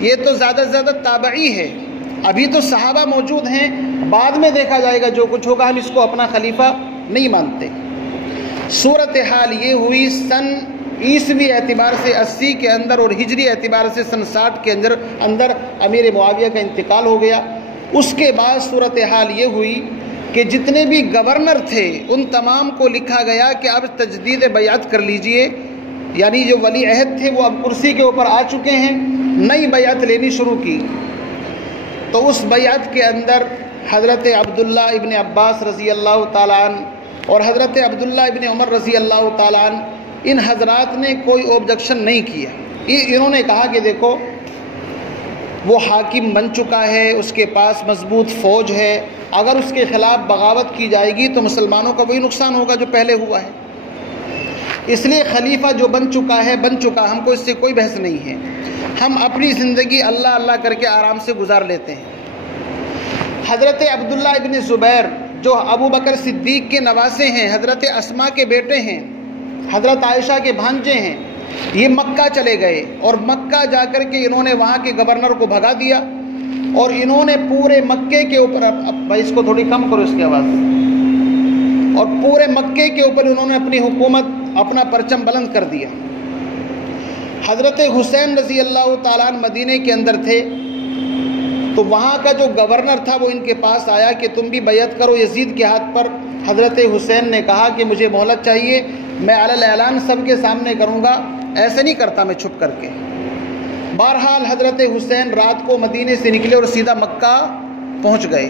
یہ تو زیادہ سے زیادہ تابعی ہے، ابھی تو صحابہ موجود ہیں، بعد میں دیکھا جائے گا جو کچھ ہوگا، ہم اس کو اپنا خلیفہ نہیں مانتے۔ صورتحال یہ ہوئی سن عیسوی اعتبار سے 80 کے اندر اور ہجری اعتبار سے سن 60 کے اندر امیر معاویہ کا انتقال ہو گیا۔ اس کے بعد صورتحال یہ ہوئی کہ جتنے بھی گورنر تھے ان تمام کو لکھا گیا کہ اب تجدید بیعت کر لیجئے، یعنی جو ولی عہد تھے وہ اب کرسی کے اوپر آ چکے ہیں، نئی بیعت لینی شروع کی۔ تو اس بیعت کے اندر حضرت عبداللہ ابن عباس رضی اللہ تعالیٰ عنہ اور حضرت عبداللہ ابن عمر رضی اللہ تعالیٰ عنہ، ان حضرات نے کوئی آبجیکشن نہیں کیا۔ انہوں نے کہا کہ دیکھو وہ حاکم بن چکا ہے، اس کے پاس مضبوط فوج ہے، اگر اس کے خلاف بغاوت کی جائے گی تو مسلمانوں کا وہی نقصان ہوگا جو پہلے ہوا ہے۔ اس لیے خلیفہ جو بن چکا ہے بن چکا، ہم کو اس سے کوئی بحث نہیں ہے، ہم اپنی زندگی اللہ اللہ کر کے آرام سے گزار لیتے ہیں۔ حضرت عبداللہ ابن زبیر جو ابو بکر صدیق کے نواسے ہیں، حضرت اسما کے بیٹے ہیں، حضرت عائشہ کے بھانجے ہیں، یہ مکہ چلے گئے اور مکہ جا کر کے انہوں نے وہاں کے گورنر کو بھگا دیا اور انہوں نے پورے مکے کے اوپر، بھائی اس کو تھوڑی کم کرو اس کی آواز، اور پورے مکے کے اوپر انہوں نے اپنی حکومت، اپنا پرچم بلند کر دیا۔ حضرت حسین رضی اللہ تعالیٰ عنہ مدینے کے اندر تھے، تو وہاں کا جو گورنر تھا وہ ان کے پاس آیا کہ تم بھی بیعت کرو یزید کے ہاتھ پر۔ حضرت حسین نے کہا کہ مجھے مہلت چاہیے، میں علی اعلان سب کے سامنے کروں گا، ایسے نہیں کرتا میں چھپ کر کے۔ بہرحال حضرت حسین رات کو مدینے سے نکلے اور سیدھا مکہ پہنچ گئے۔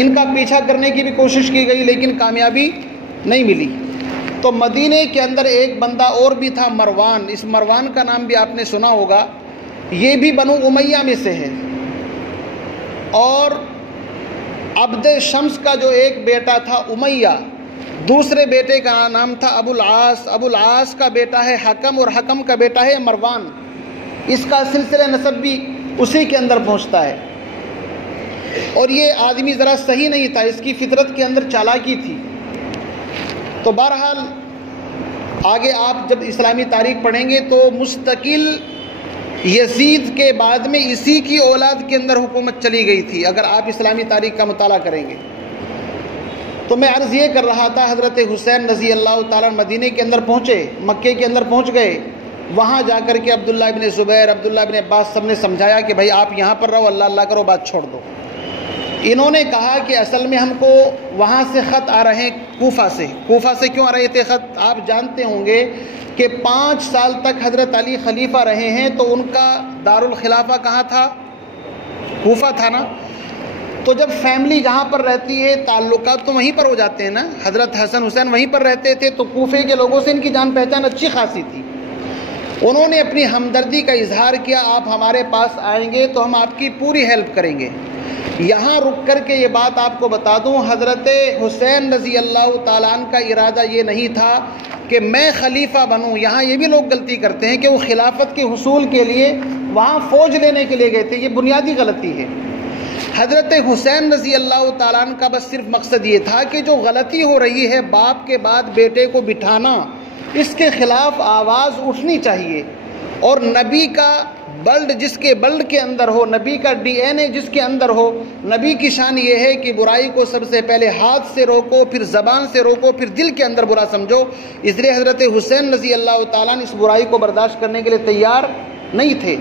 ان کا پیچھا کرنے کی بھی کوشش کی گئی لیکن کامیابی نہیں ملی۔ تو مدینے کے اندر ایک بندہ اور بھی تھا، مروان، اس مروان کا نام بھی آپ نے سنا ہوگا، یہ بھی بنو امیہ میں سے ہے۔ اور عبد شمس کا جو ایک بیٹا تھا امیہ، دوسرے بیٹے کا نام تھا ابو العاص، ابو العاص کا بیٹا ہے حکم اور حکم کا بیٹا ہے مروان۔ اس کا سلسلہ نسب بھی اسی کے اندر پہنچتا ہے۔ اور یہ آدمی ذرا صحیح نہیں تھا، اس کی فطرت کے اندر چالاکی تھی۔ تو بہرحال آگے آپ جب اسلامی تاریخ پڑھیں گے تو مستقل یزید کے بعد میں اسی کی اولاد کے اندر حکومت چلی گئی تھی، اگر آپ اسلامی تاریخ کا مطالعہ کریں گے۔ تو میں عرض یہ کر رہا تھا، حضرت حسین رضی اللہ تعالیٰ مدینے کے اندر پہنچے، مکے کے اندر پہنچ گئے، وہاں جا کر کے عبداللہ ابن زبیر، عبداللہ ابن عباس سب نے سمجھایا کہ بھائی آپ یہاں پر رہو، اللہ اللہ کرو، بات چھوڑ دو۔ انہوں نے کہا کہ اصل میں ہم کو وہاں سے خط آ رہے ہیں، کوفہ سے۔ کوفہ سے کیوں آ رہے تھے خط؟ آپ جانتے ہوں گے کہ 5 سال تک حضرت علی خلیفہ رہے ہیں، تو ان کا دارالخلافہ کہاں تھا؟ کوفہ تھا نا۔ تو جب فیملی جہاں پر رہتی ہے تعلقات تو وہیں پر ہو جاتے ہیں نا۔ حضرت حسن حسین وہیں پر رہتے تھے، تو کوفے کے لوگوں سے ان کی جان پہچان اچھی خاصی تھی۔ انہوں نے اپنی ہمدردی کا اظہار کیا، آپ ہمارے پاس آئیں گے تو ہم آپ کی پوری ہیلپ کریں گے۔ یہاں رک کر کے یہ بات آپ کو بتا دوں، حضرت حسین رضی اللہ تعالیٰ عنہ کا ارادہ یہ نہیں تھا کہ میں خلیفہ بنوں۔ یہاں یہ بھی لوگ غلطی کرتے ہیں کہ وہ خلافت کے حصول کے لیے وہاں فوج لینے کے لیے گئے تھے، یہ بنیادی غلطی ہے۔ حضرت حسین رضی اللہ تعالیٰ عنہ کا بس صرف مقصد یہ تھا کہ جو غلطی ہو رہی ہے باپ کے بعد بیٹے کو بٹھانا، اس کے خلاف آواز اٹھنی چاہیے، اور نبی کا بلڈ جس کے بلڈ کے اندر ہو، نبی کا ڈی این اے جس کے اندر ہو، نبی کی شان یہ ہے کہ برائی کو سب سے پہلے ہاتھ سے روکو، پھر زبان سے روکو، پھر دل کے اندر برا سمجھو۔ اس لیے حضرت حسین رضی اللہ تعالیٰ نے اس برائی کو برداشت کرنے کے لیے تیار نہیں تھے۔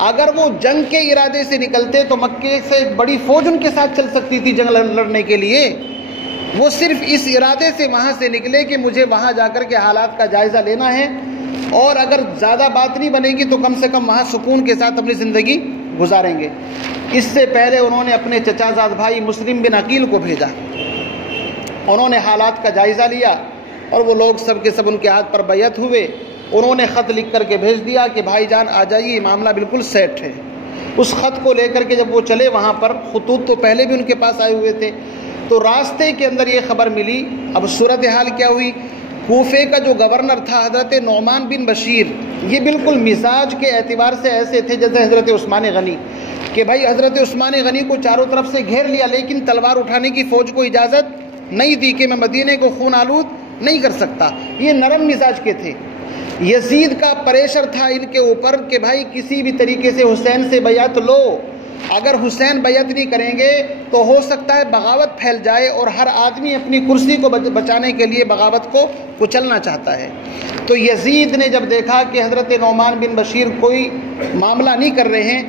اگر وہ جنگ کے ارادے سے نکلتے تو مکے سے ایک بڑی فوج ان کے ساتھ چل سکتی تھی جنگ لڑنے کے لیے۔ وہ صرف اس ارادے سے وہاں سے نکلے کہ مجھے وہاں جا کر کے حالات کا جائزہ لینا ہے، اور اگر زیادہ بات نہیں بنے گی تو کم سے کم وہاں سکون کے ساتھ اپنی زندگی گزاریں گے۔ اس سے پہلے انہوں نے اپنے چچا زاد بھائی مسلم بن عقیل کو بھیجا، انہوں نے حالات کا جائزہ لیا، اور وہ لوگ سب کے سب ان کے ہاتھ پر بیعت ہوئے۔ انہوں نے خط لکھ کر کے بھیج دیا کہ بھائی جان آ جائیے، معاملہ بالکل سیٹ ہے۔ اس خط کو لے کر کے جب وہ چلے وہاں پر، خطوط تو پہلے بھی ان کے پاس آئے ہوئے تھے، تو راستے کے اندر یہ خبر ملی۔ اب صورتحال کیا ہوئی؟ کوفے کا جو گورنر تھا حضرت نعمان بن بشیر، یہ بالکل مزاج کے اعتبار سے ایسے تھے جیسے حضرت عثمان غنی، کہ بھائی حضرت عثمان غنی کو چاروں طرف سے گھیر لیا لیکن تلوار اٹھانے کی فوج کو اجازت نہیں دی کہ میں مدینے کو خون آلود نہیں کر سکتا۔ یہ نرم مزاج کے تھے۔ یزید کا پریشر تھا ان کے اوپر کہ بھائی کسی بھی طریقے سے حسین سے بیعت لو، اگر حسین بیعت نہیں کریں گے تو ہو سکتا ہے بغاوت پھیل جائے، اور ہر آدمی اپنی کرسی کو بچانے کے لیے بغاوت کو کچلنا چاہتا ہے۔ تو یزید نے جب دیکھا کہ حضرت نعمان بن بشیر کوئی معاملہ نہیں کر رہے ہیں،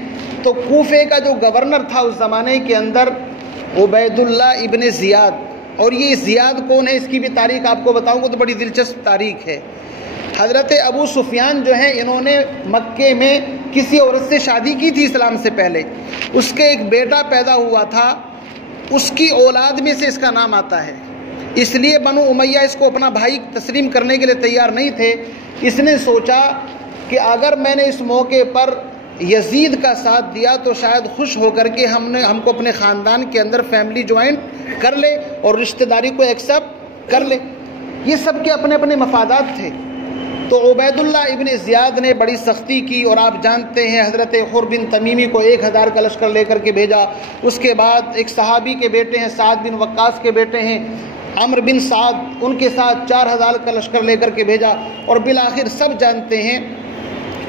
تو کوفے کا جو گورنر تھا اس زمانے کے اندر عبید اللہ ابن زیاد، اور یہ زیاد کون ہے اس کی بھی تاریخ آپ کو بتاؤں گا تو بڑی دلچسپ تاریخ ہے۔ حضرت ابو سفیان جو ہیں انہوں نے مکے میں کسی عورت سے شادی کی تھی اسلام سے پہلے، اس کے ایک بیٹا پیدا ہوا تھا، اس کی اولاد میں سے اس کا نام آتا ہے۔ اس لیے بنو امیہ اس کو اپنا بھائی تسلیم کرنے کے لیے تیار نہیں تھے۔ اس نے سوچا کہ اگر میں نے اس موقع پر یزید کا ساتھ دیا تو شاید خوش ہو کر کے ہم کو اپنے خاندان کے اندر فیملی جوائنٹ کر لے اور رشتہ داری کو ایکسیپٹ کر لے۔ یہ سب کے اپنے اپنے مفادات تھے۔ تو عبیداللہ ابن زیاد نے بڑی سختی کی، اور آپ جانتے ہیں حضرت حر بن تمیمی کو 1000 کا لشکر لے کر کے بھیجا۔ اس کے بعد ایک صحابی کے بیٹے ہیں، سعد بن وقاص کے بیٹے ہیں عمرو بن سعد، ان کے ساتھ 4000 کا لشکر لے کر کے بھیجا، اور بالآخر سب جانتے ہیں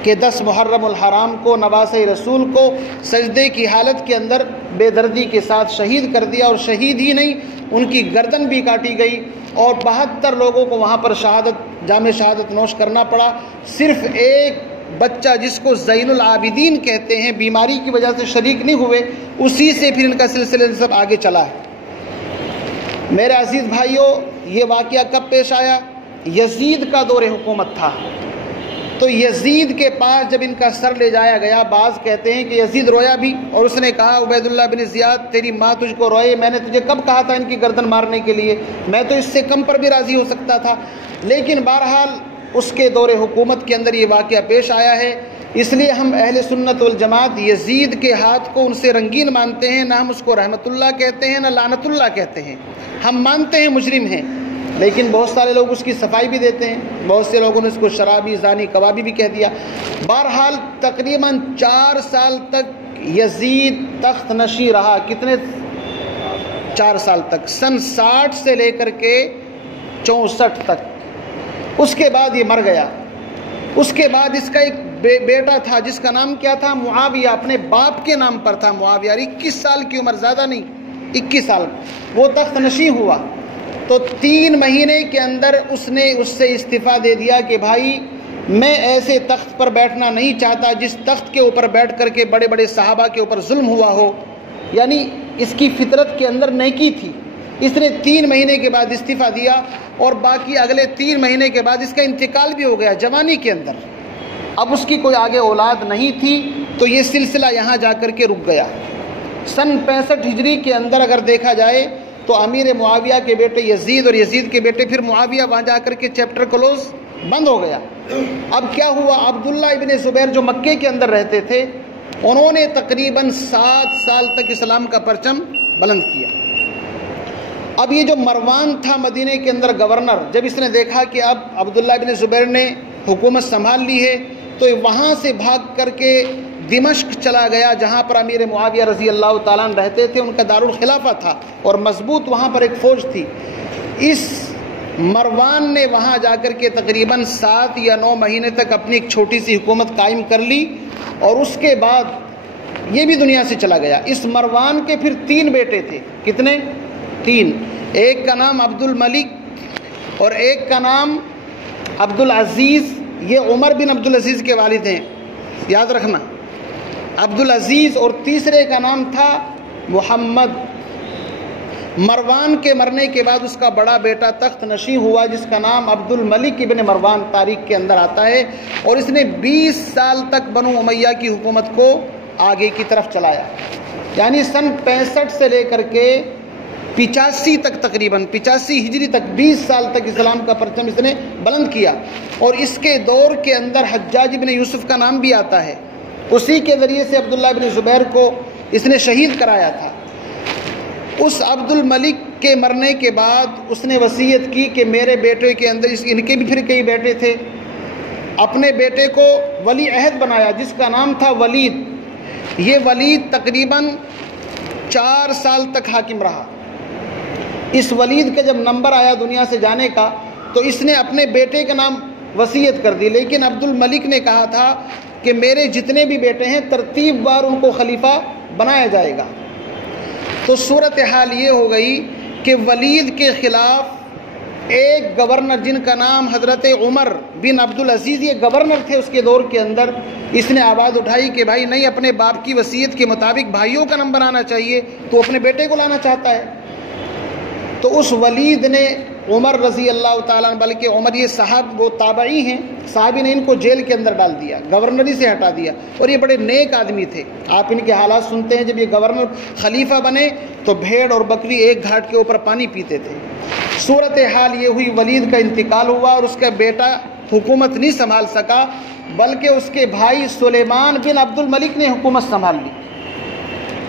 کہ 10 محرم الحرام کو نواسۂ رسول کو سجدے کی حالت کے اندر بے دردی کے ساتھ شہید کر دیا، اور شہید ہی نہیں، ان کی گردن بھی کاٹی گئی، اور 72 لوگوں کو وہاں پر جام شہادت نوش کرنا پڑا۔ صرف ایک بچہ جس کو زین العابدین کہتے ہیں، بیماری کی وجہ سے شریک نہیں ہوئے، اسی سے پھر ان کا سلسلہ سب آگے چلا ہے۔ میرے عزیز بھائیوں، یہ واقعہ کب پیش آیا؟ یزید کا دور حکومت تھا، تو یزید کے پاس جب ان کا سر لے جایا گیا، بعض کہتے ہیں کہ یزید رویا بھی، اور اس نے کہا عبیداللہ بن زیاد تیری ماں تجھ کو روئے، میں نے تجھے کب کہا تھا ان کی گردن مارنے کے لیے، میں تو اس سے کم پر بھی راضی ہو سکتا تھا۔ لیکن بہرحال اس کے دور حکومت کے اندر یہ واقعہ پیش آیا ہے، اس لیے ہم اہل سنت والجماعت یزید کے ہاتھ کو ان سے رنگین مانتے ہیں، نہ ہم اس کو رحمت اللہ کہتے ہیں نہ لعنت اللہ کہتے ہیں، ہم مانتے ہیں مجرم ہیں، لیکن بہت سارے لوگ اس کی صفائی بھی دیتے ہیں، بہت سے لوگوں نے اس کو شرابی، زانی، کبابی بھی کہہ دیا۔ بہرحال تقریباً 4 سال تک یزید تخت نشین رہا۔ کتنے؟ 4 سال تک، سن 60 سے لے کر کے 64 تک۔ اس کے بعد یہ مر گیا۔ اس کے بعد اس کا ایک بیٹا تھا جس کا نام کیا تھا؟ معاویہ، اپنے باپ کے نام پر تھا معاویہ، 21 سال کی عمر، زیادہ نہیں، 21 سال وہ تخت نشین ہوا۔ تو 3 مہینے کے اندر اس نے اس سے استعفیٰ دے دیا کہ بھائی میں ایسے تخت پر بیٹھنا نہیں چاہتا جس تخت کے اوپر بیٹھ کر کے بڑے بڑے صحابہ کے اوپر ظلم ہوا ہو، یعنی اس کی فطرت کے اندر نیکی تھی۔ اس نے 3 مہینے کے بعد استعفیٰ دیا، اور باقی اگلے 3 مہینے کے بعد اس کا انتقال بھی ہو گیا جوانی کے اندر۔ اب اس کی کوئی آگے اولاد نہیں تھی، تو یہ سلسلہ یہاں جا کر کے رک گیا۔ سن 65 ہجری کے اندر اگر دیکھا جائے تو امیر معاویہ کے بیٹے یزید اور یزید کے بیٹے پھر معاویہ، وہاں جا کر کے چیپٹر کلوز بند ہو گیا۔ اب کیا ہوا؟ عبداللہ ابن زبیر جو مکے کے اندر رہتے تھے، انہوں نے تقریباً 7 سال تک اسلام کا پرچم بلند کیا۔ اب یہ جو مروان تھا مدینے کے اندر گورنر، جب اس نے دیکھا کہ اب عبداللہ ابن زبیر نے حکومت سنبھال لی ہے، تو وہاں سے بھاگ کر کے دمشق چلا گیا، جہاں پر امیر معاویہ رضی اللہ تعالیٰ عنہ رہتے تھے، ان کا دارالخلافہ تھا، اور مضبوط وہاں پر ایک فوج تھی۔ اس مروان نے وہاں جا کر کے تقریباً 7 یا 9 مہینے تک اپنی ایک چھوٹی سی حکومت قائم کر لی، اور اس کے بعد یہ بھی دنیا سے چلا گیا۔ اس مروان کے پھر 3 بیٹے تھے۔ کتنے؟ 3۔ ایک کا نام عبد الملک، اور ایک کا نام عبد العزیز، یہ عمر بن عبد العزیز کے والد ہیں، یاد رکھنا، عبد العزیز، اور تیسرے کا نام تھا محمد۔ مروان کے مرنے کے بعد اس کا بڑا بیٹا تخت نشین ہوا، جس کا نام عبد الملک ابن مروان تاریخ کے اندر آتا ہے، اور اس نے 20 سال تک بنو امیہ کی حکومت کو آگے کی طرف چلایا، یعنی سن 65 سے لے کر کے 85 تک، تقریباً 85 ہجری تک 20 سال تک اسلام کا پرچم اس نے بلند کیا۔ اور اس کے دور کے اندر حجاج ابن یوسف کا نام بھی آتا ہے، اسی کے ذریعے سے عبداللہ ابن زبیر کو اس نے شہید کرایا تھا۔ اس عبد الملک کے مرنے کے بعد اس نے وصیت کی کہ میرے بیٹے کے اندر، ان کے بھی پھر کئی بیٹے تھے، اپنے بیٹے کو ولی عہد بنایا جس کا نام تھا ولید۔ یہ ولید تقریباً 4 سال تک حاکم رہا۔ اس ولید کا جب نمبر آیا دنیا سے جانے کا، تو اس نے اپنے بیٹے کا نام وصیت کر دی، لیکن عبد الملک نے کہا تھا کہ میرے جتنے بھی بیٹے ہیں ترتیب وار ان کو خلیفہ بنایا جائے گا۔ تو صورتحال یہ ہو گئی کہ ولید کے خلاف ایک گورنر جن کا نام حضرت عمر بن عبد العزیز، یہ گورنر تھے اس کے دور کے اندر، اس نے آواز اٹھائی کہ بھائی نہیں، اپنے باپ کی وصیت کے مطابق بھائیوں کا نمبر آنا چاہیے، تو اپنے بیٹے کو لانا چاہتا ہے۔ تو اس ولید نے عمر رضی اللہ تعالیٰ عنہ، بلکہ عمر یہ صاحب وہ تابعی ہیں، صحابی نے ان کو جیل کے اندر ڈال دیا، گورنری سے ہٹا دیا، اور یہ بڑے نیک آدمی تھے۔ آپ ان کے حالات سنتے ہیں، جب یہ گورنر خلیفہ بنے تو بھیڑ اور بکری ایک گھاٹ کے اوپر پانی پیتے تھے۔ صورتحال یہ ہوئی، ولید کا انتقال ہوا، اور اس کا بیٹا حکومت نہیں سنبھال سکا، بلکہ اس کے بھائی سلیمان بن عبد الملک نے حکومت سنبھال لی،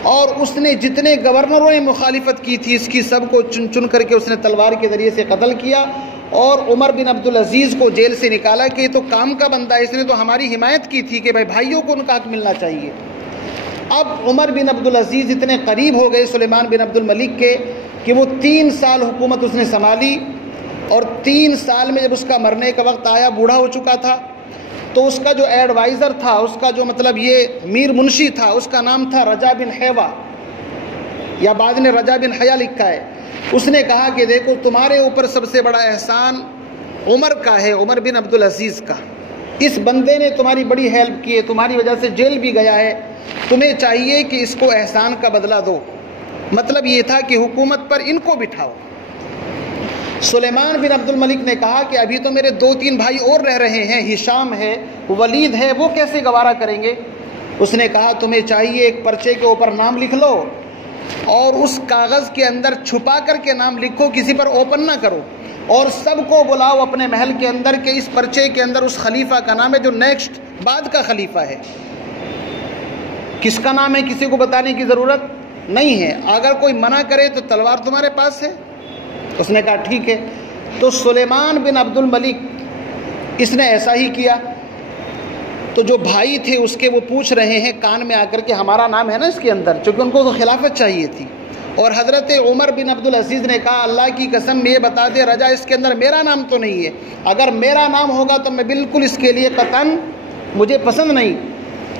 اور اس نے جتنے گورنروں نے مخالفت کی تھی اس کی سب کو چن چن کر کے اس نے تلوار کے ذریعے سے قتل کیا، اور عمر بن عبدالعزیز کو جیل سے نکالا کہ یہ تو کام کا بندہ ہے، اس نے تو ہماری حمایت کی تھی کہ بھائی بھائیوں کو ان کا حق ملنا چاہیے۔ اب عمر بن عبدالعزیز اتنے قریب ہو گئے سلیمان بن عبد الملک کے کہ وہ 3 سال حکومت اس نے سنبھالی، اور 3 سال میں جب اس کا مرنے کا وقت آیا، بوڑھا ہو چکا تھا، تو اس کا جو ایڈوائزر تھا، اس کا جو مطلب یہ میر منشی تھا، اس کا نام تھا رجا بن حیوہ، یا بعد نے رجا بن حیا لکھا ہے۔ اس نے کہا کہ دیکھو تمہارے اوپر سب سے بڑا احسان عمر کا ہے، عمر بن عبدالعزیز کا، اس بندے نے تمہاری بڑی ہیلپ کی ہے، تمہاری وجہ سے جیل بھی گیا ہے، تمہیں چاہیے کہ اس کو احسان کا بدلہ دو۔ مطلب یہ تھا کہ حکومت پر ان کو بٹھاؤ۔ سلیمان بن عبد الملک نے کہا کہ ابھی تو میرے 2-3 بھائی اور رہ رہے ہیں، ہشام ہے، ولید ہے، وہ کیسے گوارا کریں گے؟ اس نے کہا تمہیں چاہیے ایک پرچے کے اوپر نام لکھ لو، اور اس کاغذ کے اندر چھپا کر کے نام لکھو، کسی پر اوپن نہ کرو، اور سب کو بلاؤ اپنے محل کے اندر کہ اس پرچے کے اندر اس خلیفہ کا نام ہے جو نیکسٹ بعد کا خلیفہ ہے۔ کس کا نام ہے کسی کو بتانے کی ضرورت نہیں ہے، اگر کوئی منع کرے تو تلوار تمہارے پاس ہے۔ اس نے کہا ٹھیک ہے۔ تو سلیمان بن عبد الملک اس نے ایسا ہی کیا۔ تو جو بھائی تھے اس کے وہ پوچھ رہے ہیں کان میں آ کر کہ ہمارا نام ہے نا اس کے اندر، چونکہ ان کو تو خلافت چاہیے تھی۔ اور حضرت عمر بن عبدالعزیز نے کہا اللہ کی قسم یہ بتا دے رجا اس کے اندر میرا نام تو نہیں ہے، اگر میرا نام ہوگا تو میں بالکل اس کے لیے قطعاً مجھے پسند نہیں۔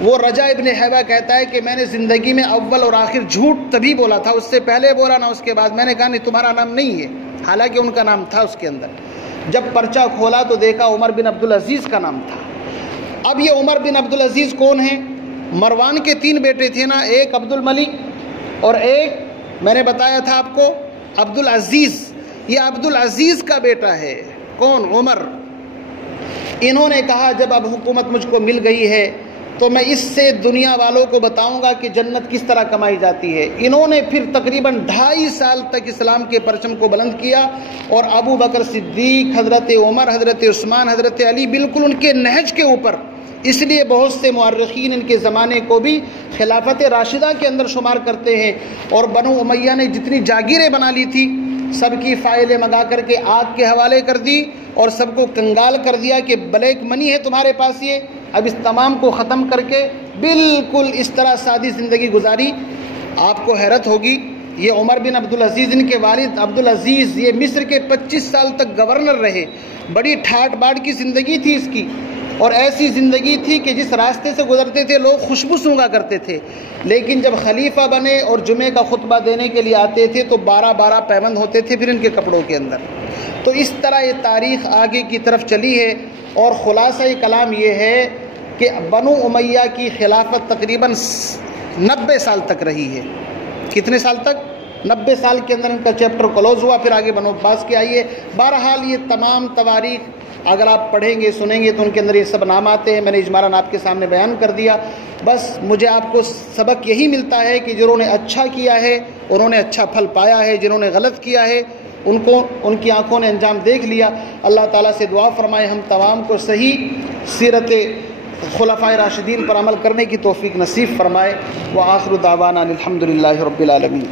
وہ رجا ابن حیوہ کہتا ہے کہ میں نے زندگی میں اول اور آخر جھوٹ تبھی بولا تھا، اس سے پہلے بولا نہ اس کے بعد۔ میں نے کہا نہیں تمہارا نام نہیں ہے، حالانکہ ان کا نام تھا اس کے اندر۔ جب پرچہ کھولا تو دیکھا عمر بن عبدالعزیز کا نام تھا۔ اب یہ عمر بن عبدالعزیز کون ہیں؟ مروان کے 3 بیٹے تھے نا، ایک عبد الملک اور ایک میں نے بتایا تھا آپ کو عبدالعزیز۔ یہ عبدالعزیز کا بیٹا ہے، کون؟ عمر۔ انہوں نے کہا جب اب حکومت مجھ کو مل گئی ہے تو میں اس سے دنیا والوں کو بتاؤں گا کہ جنت کس طرح کمائی جاتی ہے۔ انہوں نے پھر تقریباً 2.5 سال تک اسلام کے پرچم کو بلند کیا، اور ابو بکر صدیق، حضرت عمر، حضرت عثمان، حضرت علی بالکل ان کے نہج کے اوپر۔ اس لیے بہت سے مورخین ان کے زمانے کو بھی خلافت راشدہ کے اندر شمار کرتے ہیں۔ اور بنو امیہ نے جتنی جاگیریں بنا لی تھی سب کی فائلیں منگا کر کے آگ کے حوالے کر دی، اور سب کو کنگال کر دیا کہ بلیک منی ہے تمہارے پاس یہ، اب اس تمام کو ختم کر کے بالکل اس طرح سادی زندگی گزاری۔ آپ کو حیرت ہوگی یہ عمر بن عبدالعزیز، ان کے والد عبدالعزیز، یہ مصر کے 25 سال تک گورنر رہے۔ بڑی ٹھاٹ باٹ کی زندگی تھی اس کی، اور ایسی زندگی تھی کہ جس راستے سے گزرتے تھے لوگ خوشبو سونگا کرتے تھے، لیکن جب خلیفہ بنے اور جمعے کا خطبہ دینے کے لیے آتے تھے تو 12 پیوند ہوتے تھے پھر ان کے کپڑوں کے اندر۔ تو اس طرح یہ تاریخ آگے کی طرف چلی ہے، اور خلاصہ کلام یہ ہے کہ بنو امیہ کی خلافت تقریباً 90 سال تک رہی ہے۔ کتنے سال تک؟ 90 سال کے اندر ان کا چیپٹر کلوز ہوا، پھر آگے بنو عباس کے آئیے۔ بہرحال یہ تمام تواریخ اگر آپ پڑھیں گے سنیں گے تو ان کے اندر یہ سب نام آتے ہیں۔ میں نے اجمالاً آپ کے سامنے بیان کر دیا۔ بس مجھے آپ کو سبق یہی ملتا ہے کہ جنہوں نے اچھا کیا ہے انہوں نے اچھا پھل پایا ہے، جنہوں نے غلط کیا ہے ان کی آنکھوں نے انجام دیکھ لیا۔ اللہ تعالیٰ سے دعا فرمائے ہم تمام کو صحیح سیرت خلفائے راشدین پر عمل کرنے کی توفیق نصیب فرمائے۔ وآخر دعوانا الحمد للہ رب العالمین۔